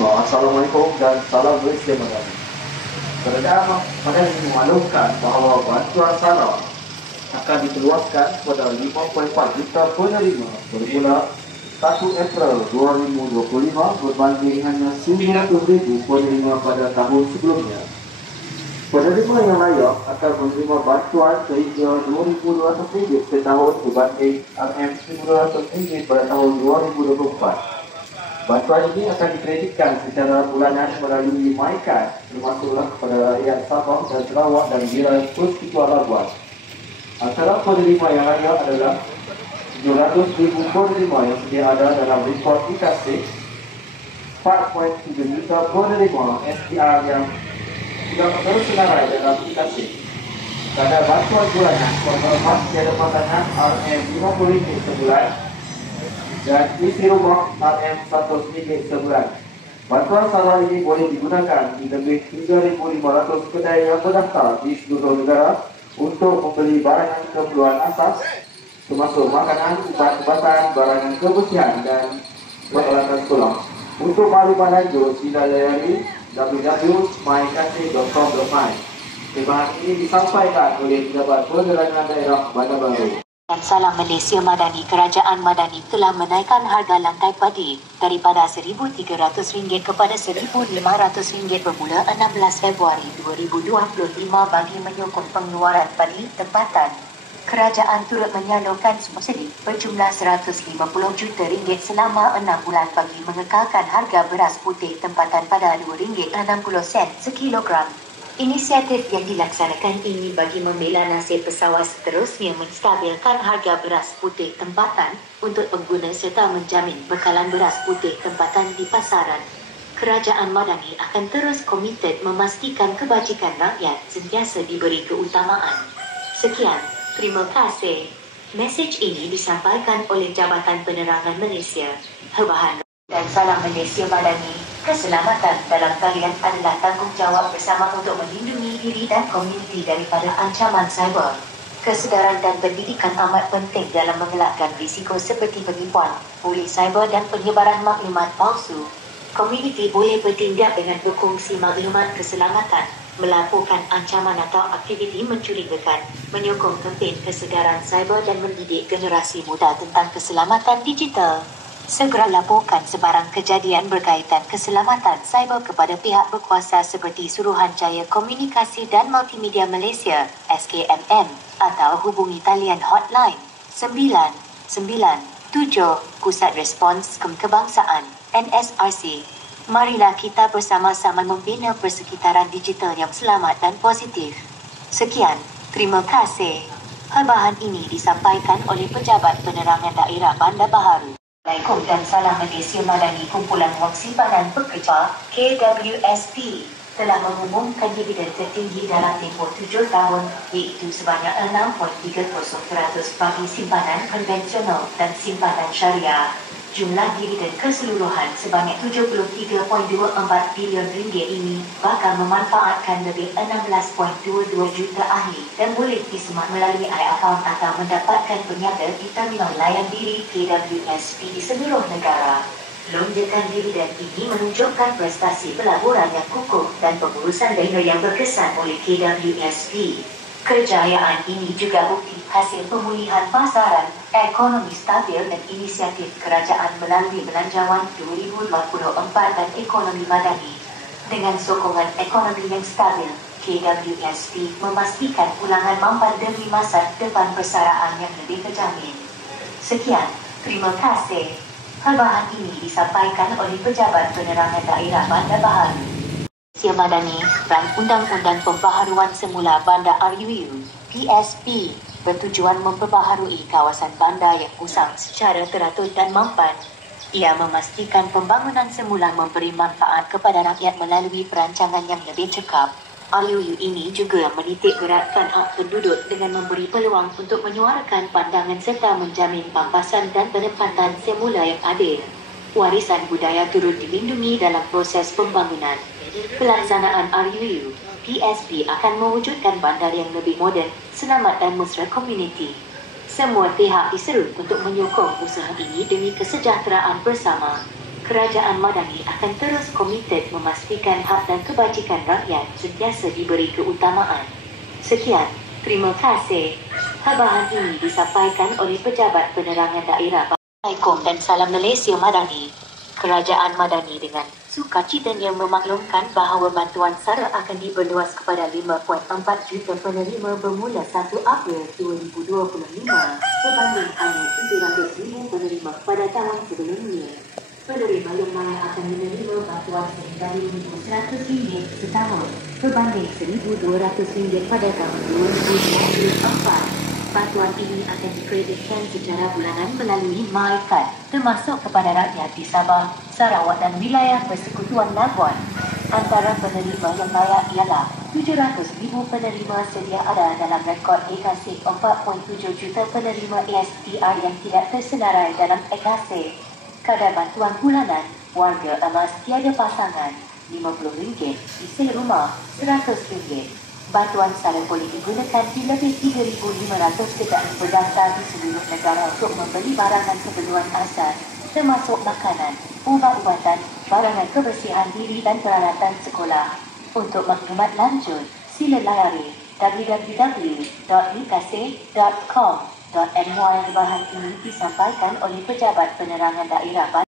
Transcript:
penerima, Assalamualaikum dan salam Malaysia Madani. Kerajaan Madani memaklumkan bahawa bantuan sara akan dikeluarkan kepada 5.4 juta penerima bermula 1 April 2025 berbanding hanya 900,000 penerima pada tahun sebelumnya. Penerima yang layak akan menerima bantuan sehingga RM2,200 setahun berbanding RM1,200 pada tahun 2024. Bantuan ini akan dikreditkan secara bulanan melalui MyCard, termasuklah kepada rakyat Sabah dan Sarawak dan wilayah Persekutuan Labuan. Antara penerima yang layak adalah 700,000 penerima yang sedia ada dalam rekod IKASIK, 4.3 juta penerima SPR yang sudah tersenarai dalam IKASIK. Kadar bantuan bulanan penerima tiada pasangan RM50 sebulan dan isi rumah RM100 sebulan. Bantuan sara ini boleh digunakan di lebih 3,500 kedai yang berdaftar di seluruh negara untuk membeli barangan keperluan asas termasuk makanan, ubat-ubatan, barangan kebersihan dan peralatan sekolah. Untuk maklumat lanjut, sila layari www.mykasih.com.my. Tebahan ini disampaikan oleh Pejabat Penerangan Daerah Bandar Baru. Dan salam Malaysia Madani. Kerajaan Madani telah menaikkan harga lantai padi daripada RM1,300 kepada RM1,500 bermula 16 Februari 2025 bagi menyokong pengeluaran padi tempatan. Kerajaan turut menyalurkan subsidi berjumlah RM150 juta selama 6 bulan bagi mengekalkan harga beras putih tempatan pada RM2.60 sekilogram. Inisiatif yang dilaksanakan ini bagi membela nasib pesawat seterusnya menstabilkan harga beras putih tempatan untuk pengguna serta menjamin bekalan beras putih tempatan di pasaran. Kerajaan Madani akan terus komited memastikan kebajikan rakyat sentiasa diberi keutamaan. Sekian, terima kasih. Mesej ini disampaikan oleh Jabatan Penerangan Malaysia. Hebahan dan salam Malaysia Madani. Keselamatan dalam talian adalah tanggungjawab bersama untuk melindungi diri dan komuniti daripada ancaman cyber. Kesedaran dan pendidikan amat penting dalam mengelakkan risiko seperti penipuan, buli cyber dan penyebaran maklumat palsu. Komuniti boleh bertindak dengan berkongsi maklumat keselamatan, melaporkan ancaman atau aktiviti mencurigakan, menyokong kempen kesedaran cyber dan mendidik generasi muda tentang keselamatan digital. Segera laporkan sebarang kejadian berkaitan keselamatan cyber kepada pihak berkuasa seperti Suruhanjaya Komunikasi dan Multimedia Malaysia (SKMM) atau hubungi talian hotline 997 Pusat Respons Kebangsaan NSRC. Marilah kita bersama-sama membina persekitaran digital yang selamat dan positif. Sekian, terima kasih. Perbahan ini disampaikan oleh Pejabat Penerangan Daerah Bandar Baharu. Assalamualaikum dan salam Malaysia Madani. Kumpulan Wang Simpanan Pekerja KWSP telah mengumumkan dividen tertinggi dalam tempoh 7 tahun iaitu sebanyak 6.30% bagi simpanan konvensional dan simpanan syariah. Jumlah dividen keseluruhan sebanyak RM73.24 bilion ini bakal memanfaatkan lebih 16.22 juta ahli dan boleh disemak melalui iAccount atau mendapatkan peniaga di terminal layan diri KWSP di seluruh negara. Lonjakan dividen ini menunjukkan prestasi pelaburan yang kukuh dan pengurusan dana yang berkesan oleh KWSP. Kejayaan ini juga bukti hasil pemulihan pasaran, ekonomi stabil dan inisiatif kerajaan melalui Belanjawan 2024 dan ekonomi madani. Dengan sokongan ekonomi yang stabil, KWSP memastikan ulangan mampan demi masa depan persaraan yang lebih terjamin. Sekian, terima kasih. Perbahan ini disampaikan oleh Pejabat Penerangan Daerah Bandar Baharu. Malaysia Madani, Ran Undang-Undang Pembaharuan Semula Bandar RUU PSP bertujuan memperbaharui kawasan bandar yang usang secara teratur dan mampan. Ia memastikan pembangunan semula memberi manfaat kepada rakyat melalui perancangan yang lebih cekap. RUU ini juga menitik beratkan hak penduduk dengan memberi peluang untuk menyuarakan pandangan serta menjamin pampasan dan penempatan semula yang adil. Warisan budaya turut dilindungi dalam proses pembangunan. Pelaksanaan RUU PSP akan mewujudkan bandar yang lebih moden, selamat dan mesra komuniti. Semua pihak diseru untuk menyokong usaha ini demi kesejahteraan bersama. Kerajaan Madani akan terus komited memastikan hak dan kebajikan rakyat sentiasa diberi keutamaan. Sekian, terima kasih. Habahan ini disampaikan oleh Pejabat Penerangan Daerah. Assalamualaikum dan salam Malaysia Madani. Kerajaan Madani dengan sukacitanya memaklumkan bahawa bantuan SARA akan diberluas kepada 5.4 juta penerima bermula 1 April 2025 berbanding hanya 700,000 penerima pada tahun sebelumnya. Penerima yang lain akan menerima bantuan sehingga RM1,100 setahun berbanding RM1,200 pada tahun 2024. Bantuan ini akan dikreditkan secara bulanan melalui MyCard, termasuk kepada rakyat di Sabah, Sarawak dan wilayah Persekutuan Labuan. Antara penerima yang layak ialah 700,000 penerima sedia ada dalam rekod EKASIK, 4.7 juta penerima ASTR yang tidak tersenarai dalam EKASIK. Kadar bantuan bulanan, warga emas tiada pasangan, RM50, isi rumah RM100. Bantuan SARA boleh digunakan di lebih 3,500 kedai berdaftar di seluruh negara untuk membeli barangan keperluan asas, termasuk makanan, ubat-ubatan, barangan kebersihan diri dan peralatan sekolah. Untuk maklumat lanjut, sila layari www.likasih.com.my. Bahan ini disampaikan oleh Pejabat Penerangan Daerah.